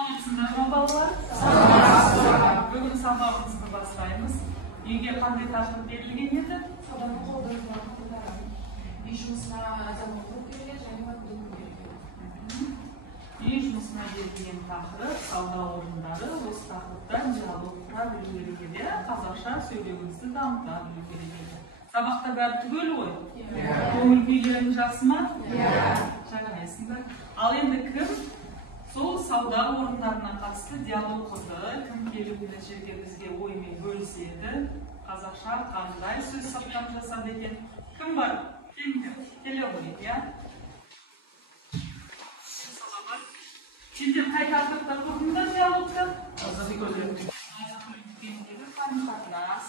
Саламатсыздар ма балалар? Бүгін сабағымызды бастаймыз. Үйге қандай тақырып берілген еді? Сауданың қолданылған үй жұмысына адамның құрып берген және өтіліп берген. Үй жұмысына берілген тақырып сауда орындары. Осы тақырыптан диалог құра білу керек еді. Қазақша сөйлеуіңізді дамыта білу керек еді. Сабақта бәрі түгел ғой? Көңіл күйлерің жақсы ма? Жарайсыңдар. Ал енді кім сол сауда орындарына қатысты диалог құрды? Кім келуді жерге бізге оймен бөліседі? Қазақша қандай сөз саптам жасады екен? Кім бар? Келе ғой, я? Саламат. Сендер қай тақырыпта құрдыңдар диалогты? Қарым-қатынас.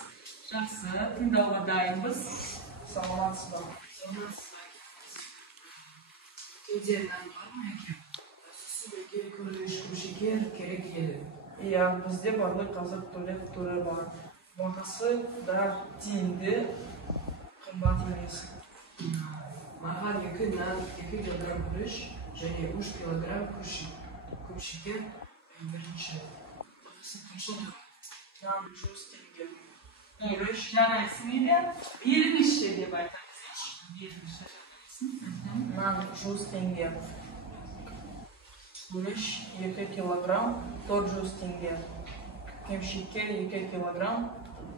Жақсы, тыңдауға дайынбыз. Саламатсыздар. Өздерінен бар ма екен? Сөзге күріліш шекер керек еді. Иә, бізде барлық қазір түрі бар. Бағасы да тиімді, қымбат емес. Маған 2 нан, 2 килограмм күріш және 3 килограмм көк шекер бірінші. Бағасы қанша? Нан 100 теңге. Жарайсың еді? Беріңізші деп айтамыз. Беріңізші. Нан 100 теңге. Күріш 2 килограмм 400 теңге. Кемшекер 2 килограмм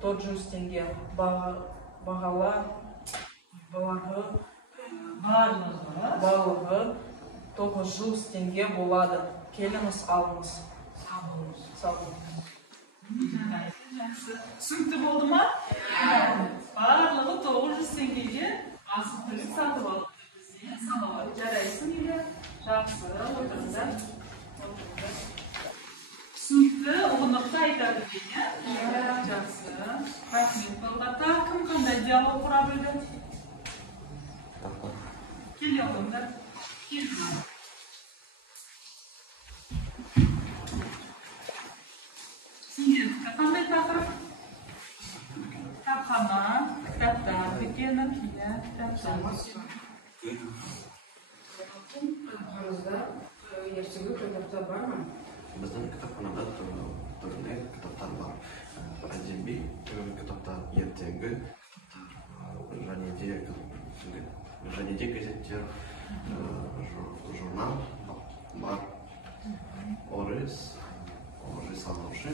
400 теңге. Балығы 900 теңге болады. Келіңіз алыңыз. Сау болыңыз. Түсінікті болды ма? Барлығы 900 теңгеге азық-түлік сатып алды бізде. Салауат, жарайсың еді? Жақсы, отырыңдар. Түсінікті, ұғынықты айтады екен, жақсы. Рахмет балаларда. Кім қандай диалог құра білді? Келе алыңдар. Сендердікі қандай тақырып? Кітапхана, кітаптар, дүкені, кітаптар. Қарызда ертегі кітаптар бар ма? Біздің кітапханада түрлі кітаптар бар. Әдеби кітаптар, ертегі кітаптар, және де газеттер, журнал бар. Орыс алушы,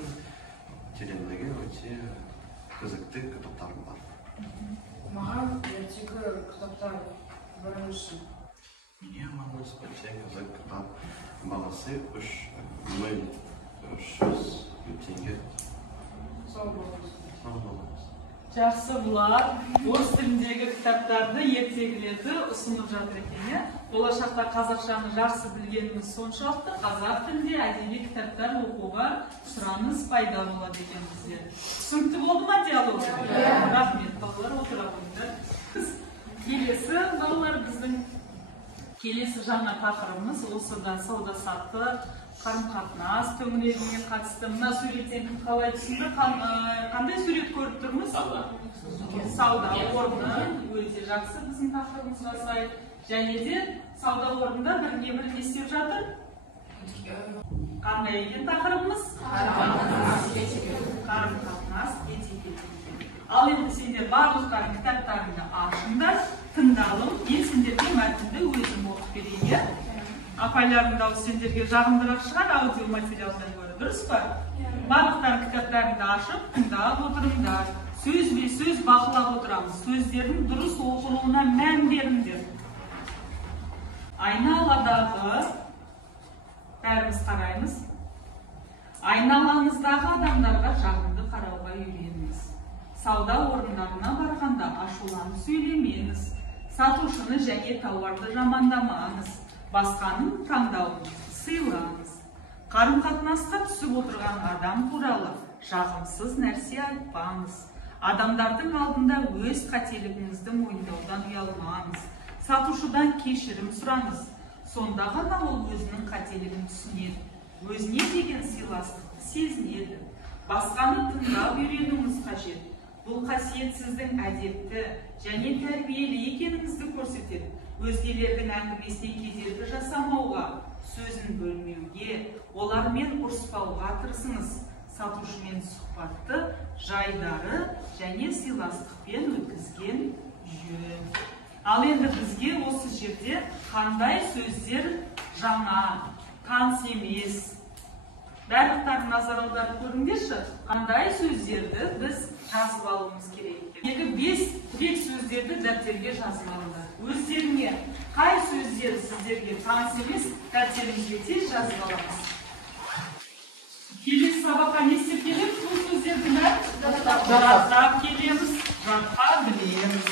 тереңдігі өте қызықты кітаптар бар. Маған ертегі кітаптар бірінші. Мне маңыз өте қызық кітап. Бағасы 300 теңге. Сау болыңыз. Жақсы бұлар. Орыс тіліндегі кітаптарды, ертегілерді ұсынып жатыр екен. Болашақта қазақшаны жақсы білгеніміз соншалықты қазақ тілінде әдеби кітаптар оқуға сұраныс пайда болады екен бізде. Түсінікті болды ма диалог? Рахмет балалар, отыра қойыңдар. Келесі балалар біздің келесі жаңа тақырыбымыз осыдан сауда-саттық, қарым-қатынас төңірегіне қатысты. Мына суреттен қалай түсінді? Қандай сурет көріп тұрмыз? Сауда орны өте жақсы біздің тақырыбымызға сай. Және де сауда орнында бірге бір не істеп жатыр? Қандай екен тақырыбымыз? Қарым-қатынас, этикет. Ал енді сендер барлықтарын кітаптарыңды ашыңдар, тыңдалым. Мен сендерге мәтінді өзім оқып берейін. Апайлардың дауысы сендерге жағымдырақ шығар аудиоматериалдан гөрі, дұрыс па? Барлықтарын кітаптарыңды ашып, тыңдап отырыңдар. Сөзбе-сөз бақылап отырамыз. Сөздердің дұрыс оқылуына мән беріңдер. Айналадағы, бәріміз қараймыз. Айналаңыздағы адамдарға жағымды қарауға үйреніңіз. Сауда орындарына барғанда ашуланып сөйлемеңіз. Сатушыны және тауарды жамандамаңыз. Басқаның таңдауын сыйлаңыз. Қарым-қатынасқа түсіп отырған адам туралы жағымсыз нәрсе айтпаңыз. Адамдардың алдында өз қателігіңізді мойындаудан ұялмаңыз. Сатушыдан кешірім сұраңыз. Сонда ғана ол өзінің қателігін түсінеді. Өзіне деген сыйластықты сезінеді. Басқаны тыңдап үйренуіңіз қажет. Бұл қасиет сіздің әдепті және тәрбиелі екеніңізді көрсетеді. Өзгелердің әңгімесіне кедергі жасамауға, сөзін бөлмеуге, олармен ұрыспауға тырысыңыз. Сатушымен сұхбатты жайдары және сыйластықпен өткізген жөн. Ал енді бізге осы жерде қандай сөздер жаңа, таныс емес. Барлықтарың назар аударып көріңдерші, қандай сөздерді біз жазып алуымыз керек. 5 тірек сөздерді дәптерге жазып алыңдар. Өздеріңе қай сөздер сіздерге таныс емес, дәптеріңізге тез жазып аламыз. Келесі сабаққа не істеп келеміз? Бұл сөздерді жаттап келеміз, жатқа білеміз.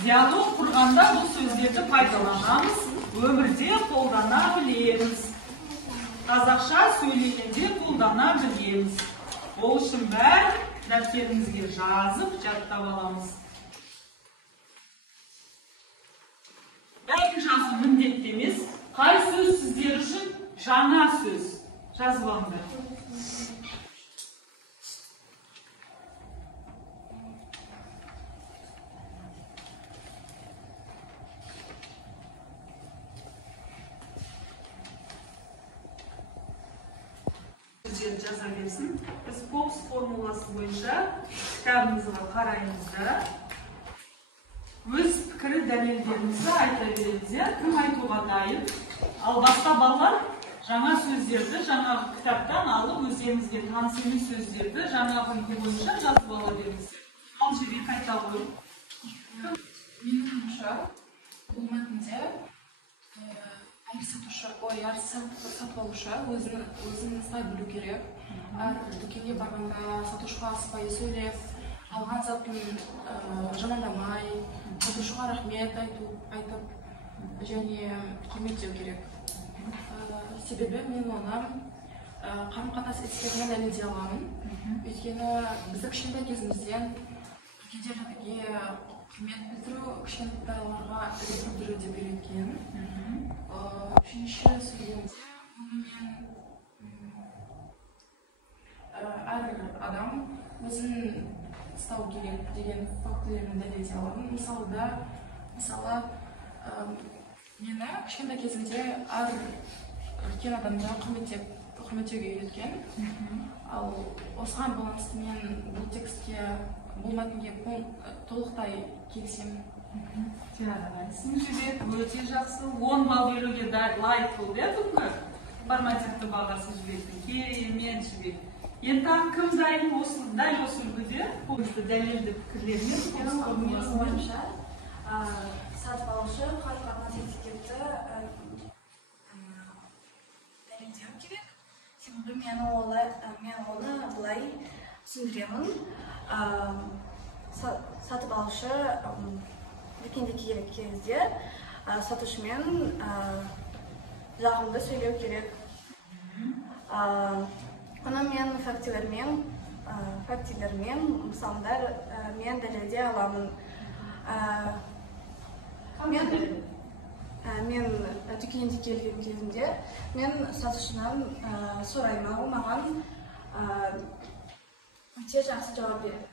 Диалог құрғанда бұл сөздерді пайдаланамыз, өмірде қолдана білеміз. Қазақша сөйлегенде қолдана білеміз. Ол үшін бәрі дәптеріңізге жазып, жаттап аламыз. Бәрін жазу міндетті емес. Қай сөз сіздер үшін жаңа сөз? Жазып алыңдар. Жаза берсін. Біз Попс формуласы бойынша кітабымызға қараймыз да, өз пікірі дәлелдерімізді айта береміз. Кім айтуға дайын? Ал басқа балалар жаңа сөздерді жаңағы кітаптан алып, өздеріңізге таныс емес сөздерді жаңағы үлгі бойынша жазып ала беріңіздер. Ал жерге қайта қой. Менің ойымша, бұл мәтінде әр сатып алушы өзін сай білу керек. Әр дүкенге барғанда сатушыға сыпайы сөйлеп, алған затын жамандамай, сатушыға рахмет айтып және құрметтеу керек. Себебі мен оны қарым-қатынас етістігінен дәлелдей аламын. Өйткені бізді кішкентай кезімізден кедейлікке құрмет білдіру, кішкентайларға үлгі білдіру деп үйреткен. Үшінші сөйлемде онымен әр адам өзін ұстау керек деген фактілерін дәлелдей аламын. Мысалы, мені кішкентай кезімде әр үлкен адамды құрметтеуге үйреткен. Ал осыған байланысты мен бұл текстке, бұл мәтінге толықтай келісемін. Жарайсың жібек, өте жақсы. 10 балл беруге лайық болды, бүгінгі формативті бағасы жібектің. Керемет жібек. Енді кім дайын дәл осы үлгіде көбісті дәлелді пікірлермен? Менің ойымша, сатып алушы қарым-қатынас этикетті дәлелдеу керек. Себебі мен оны былай түсіндіремін. Сатып алушы дүкенге келген кезде сатушымен жағымды сөйлеу керек. Оны мен фактілермен, мысалдар мен дәлелдей аламын. Мен дүкенге келген кезімде мен сатушынан сұраймын, ол маған өте жақсы жауап береді.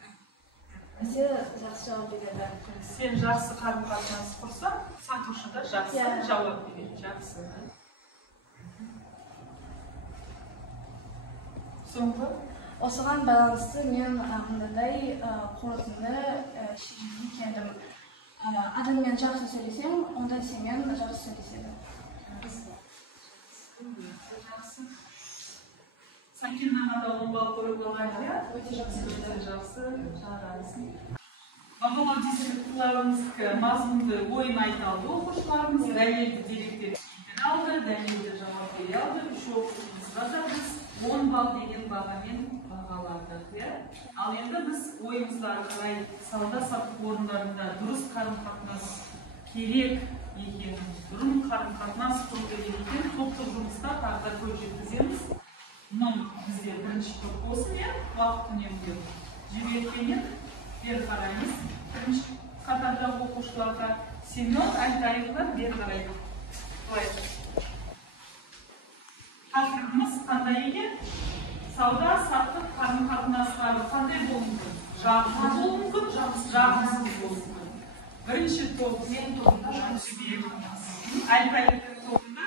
Сен жақсы қарым-қатынас құрсаң, сатушы да жақсы жауап береді. Жақсы. Соңғы? Осыған байланысты мен мынандай қорытынды шешімге келдім. Адаммен жақсы сөйлесем, онда сенімен жақсы сөйлеседі. Жақсы. Сәкен ағада 10 балл көріп алайық, өте жақсы, жарайсың. Бағалау дисциплиналарымыздікі мазмұнды ойын айта алды оқушыларымыз, дәлелді деректер кейтін алды, дәлелді жауап бере алды, 3 оқушымызға да біз 10 балл деген бағамен бағаладық. Ал енді біз ойымызға қарай сауда-саттық орындарында дұрыс қарым-қатынас керек екенін, дұрыс қарым-қатынас құру керек екенін топтық жұмыста тағы да көп жеткіземіз. Мұның бізде бірінші топ болсын, уақыт үнемдеу. Жіберткенен бері қараймыз. Бірінші қатардағы оқушыларға Семен Альтаевтан бері қарайды. Тақырыбымыз қандай екен? Сауда-саттық қарым-қатынастары қандай болуы мүмкін? Жағымды болуы мүмкін, жағымсыз болуы мүмкін. Бірінші топ мен тобында Альтаевтың тобында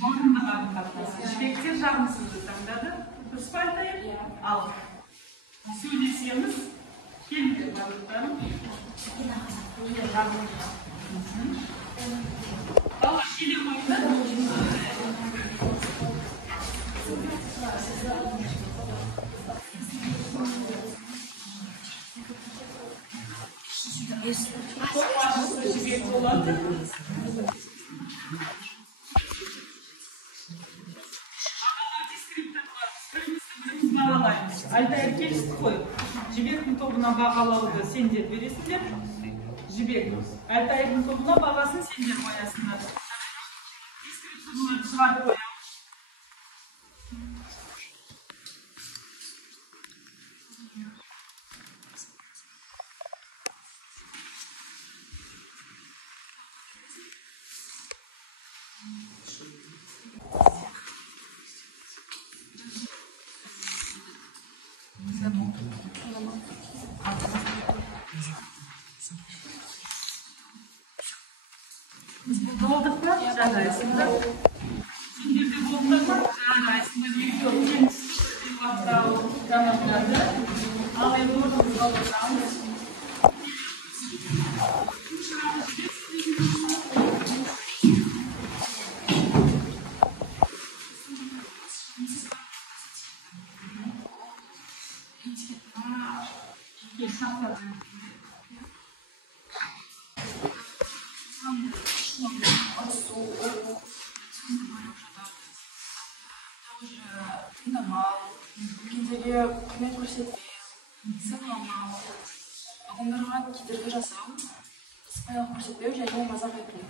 Orunda karın-қатынасы. Жібектер жағымсызды таңдады. Дұрыс па айтайын? Ал. Сөйлесеміз, келіңдер барлықтарың. Бала келе қойды. Жібек болады. Айтайық келістік қой. Жібектің тобына бағалауды сендер бересіңдер. Жібек. Айтайықтың тобына бағасын сендер қоясыңдар. Дискрипторларды шығарып қоямыз. Болдық па? Жарайсыңдар. Сендер де болдыңдар ма? Жарайсыңдар. Ал енді орнымызға отырамыз. Kendilere hükümet көрсетпеу, сыйламау, адамдарға кедергі жасау, сыпайылық көрсетпеу және мазақ етпеу.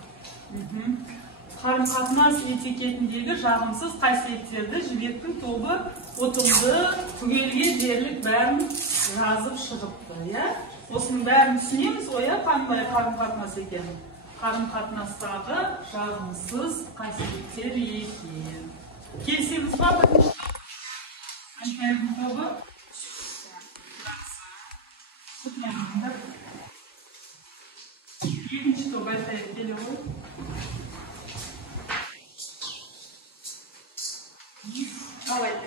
Қарым-қатынас этикетіндегі жағымсыз қасиеттерді жібектің тобы ұтымды, түгелге дерлік бәрін жазып шығыпты. Осының бәрін түсінеміз, қандай қарым-қатынас екен. Қарым-қатынастағы жағымсыз қасиеттер екен. Келсеміз ба бірінші? Айтайықтың тобы? Екінші топ айтайық келе ғой.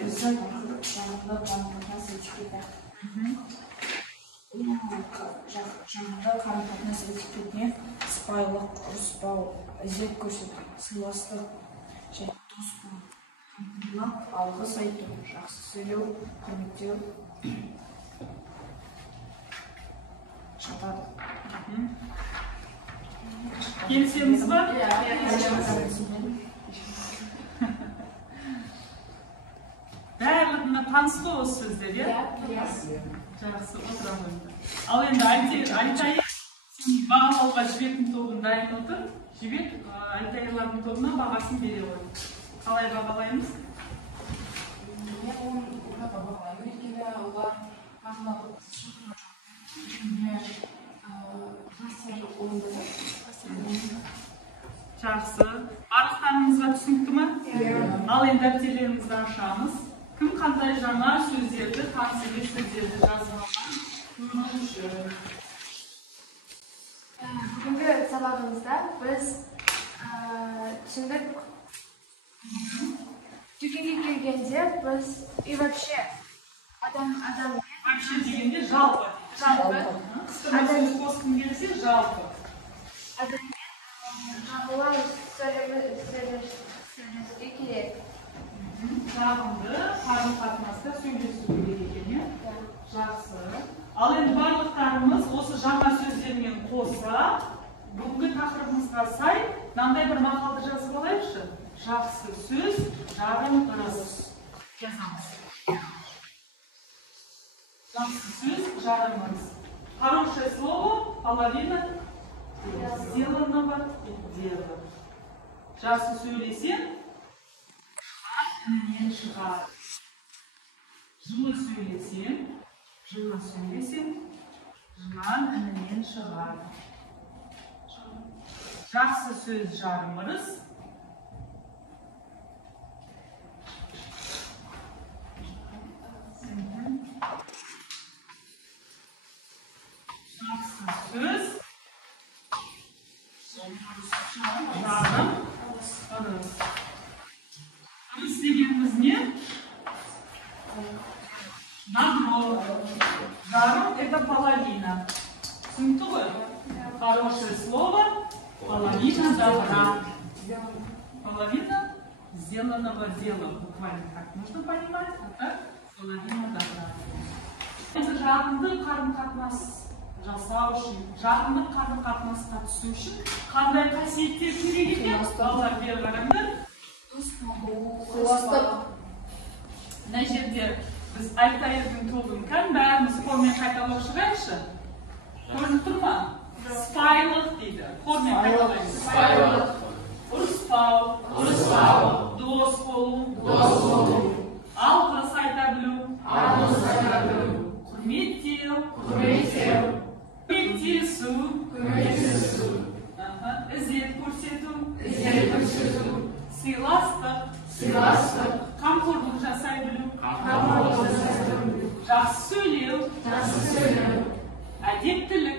Біздің жанында қарым-қатынас этикеті. Жанында қарым-қатынас этикетіне сыпайылық, ұрыспау, ізет көрсету, сыйластық және дос болу. Алғыс айту, жақсы сөйлеу, құрметтеу жатады. Келсеміз ба? Барлығына таныс қой осы сөздер, Жақсы, отырамын. Ал енді айтайық, сен бағалауға жібектің тобын дайын отыр. Жібек айтайылардың тобына бағасын бере қой. Қалай бағалаймыз? Мен оны бағалаймын, өйткені олар мағыналы және жақсы орындады. Жақсы. Барлықтарыңызға түсінікті ме? Ал енді дәптерлерімізді ашамыз. Кім қандай жаңа сөздерді, таңсыбек сөздерді жазып алған? Бүгінгі сабағымызда біз түсіндік. Дүкенге келгенде біз и вообще адам Вообще дегенде жалпы. Қысқырма сөз қосқым келсе жалпы. адаммен жағылар сөйлесуге керек. Жағымды қарым-қатынаста сөйлесу керек екен, Жақсы. Ал енді барлықтарымыз осы жаңа сөздермен қоса, бүгінгі тақырыбымызға сай, мынандай бір мақалды жазып алайықшы. Жақсы сөз, жарым ырыс. Жазамыз. Жақсы сөз, жарым ырыс. Хорошее слово, половина сделанного дела. Жақсы сөйлесең, інінен шығар. Жылы сөйлесең, жылан інінен шығар. Жақсы сөз жарым ырыс. Жақсы сөз жарым ырыс. Нагро. Жаром это половина. Сунтуга. Хорошее слово. Половина добра. Половина сделанного дела. Буквально так нужно понимать. Это половина добра. Это жақындық қарым-қатынас жасау үшін, жақындық қарым-қатынасқа түсу үшін қандай қасиеттер керек екен? Балалар бері қараңдар. Мына жерде біз Альтаирдің тобын бәріміз қолмен қайталап шығайықшы. Көрініп тұр ма? Сыпайылық дейді. Қолмен қайталаймыз. Сыпайылық. Ұрыспау. Дос болу. Алғыс айта білу. Құрметтеу. Көмектесу. Ізет көрсету. Сыйластық. Қамқорлық жасай білу. Жақсы сөйлеу. Әдептілік.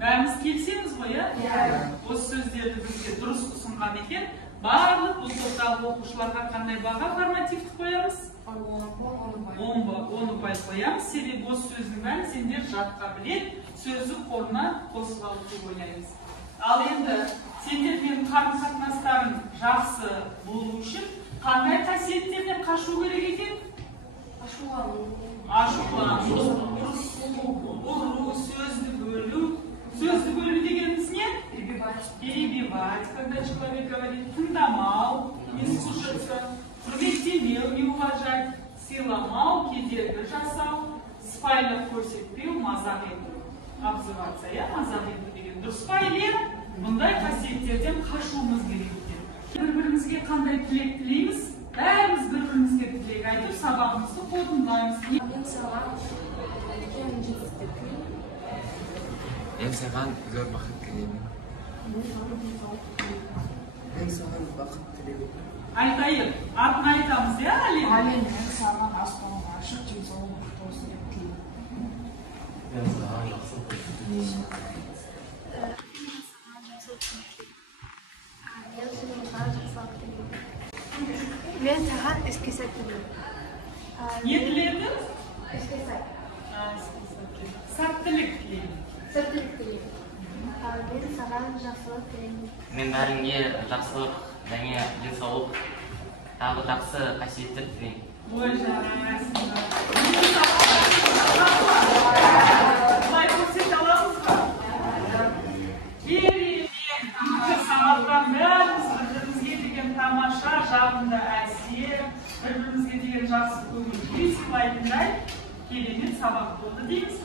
Бәріміз келісеміз ғой, иә? Осы сөздерді бізге дұрыс ұсынған екен. Барлық бұл топтағы оқушыларға қандай баға формативті қоямыз? 10 ұпай қоямыз. Себебі осы сөздің бәрін сендер жатқа білет, сөзді қорына қосып алып деп ойлаймыз. Ал енді сендер менің қарым-қатынастарым жақсы болу үшін қандай қасиеттерден қашу керек екен? Ашулану, ұру, сөзді бөлу. Сөзді бөлу дегеніміз не? Перебивать, когда человек говорит, тыңдамау, не слушаться, құрметтемеу, не уважать, сыйламау, кедергі жасау, сыпайылық көрсетпеу, мазақ ету. Обзываться, я мазақ ету деген дұрыс па или бұндай қасиеттерден қашуымыз керек екен. Бір-бірімізге қандай тілек тілейміз? Бәріміз бір-бірімізге тілек айтып, сабағымызды қорытындылаймыз. Мен саған зор бақыт тілеймін. Мен саған бақыт тілеймін. Альтаир, атын айтамыз, иә, Әлем? Мен саған аспанын ашық, денсаулық мықты болсын деп тілеймін. Мен саған жақсы тілеймін. Мен саған іске сәт тілеймін. Не тіледі? Іске сәт. Сәттілік тілеймін. Сәттілік тілеймін. Мен саған жақсылық тілеймін. Мен бәріңе жақсылық және денсаулық, тағы жақсы қасиеттер тілеймін. Ой, жарайсыңдар. Бұлай көрсете аламыз ба? Керемет. Сабақтан бәріміз бір-бірімізге деген тамаша, жағымды әсер, бір-бірімізге деген жақсы көңіл күй сыйлайтындай керемет сабақ болды дейміз.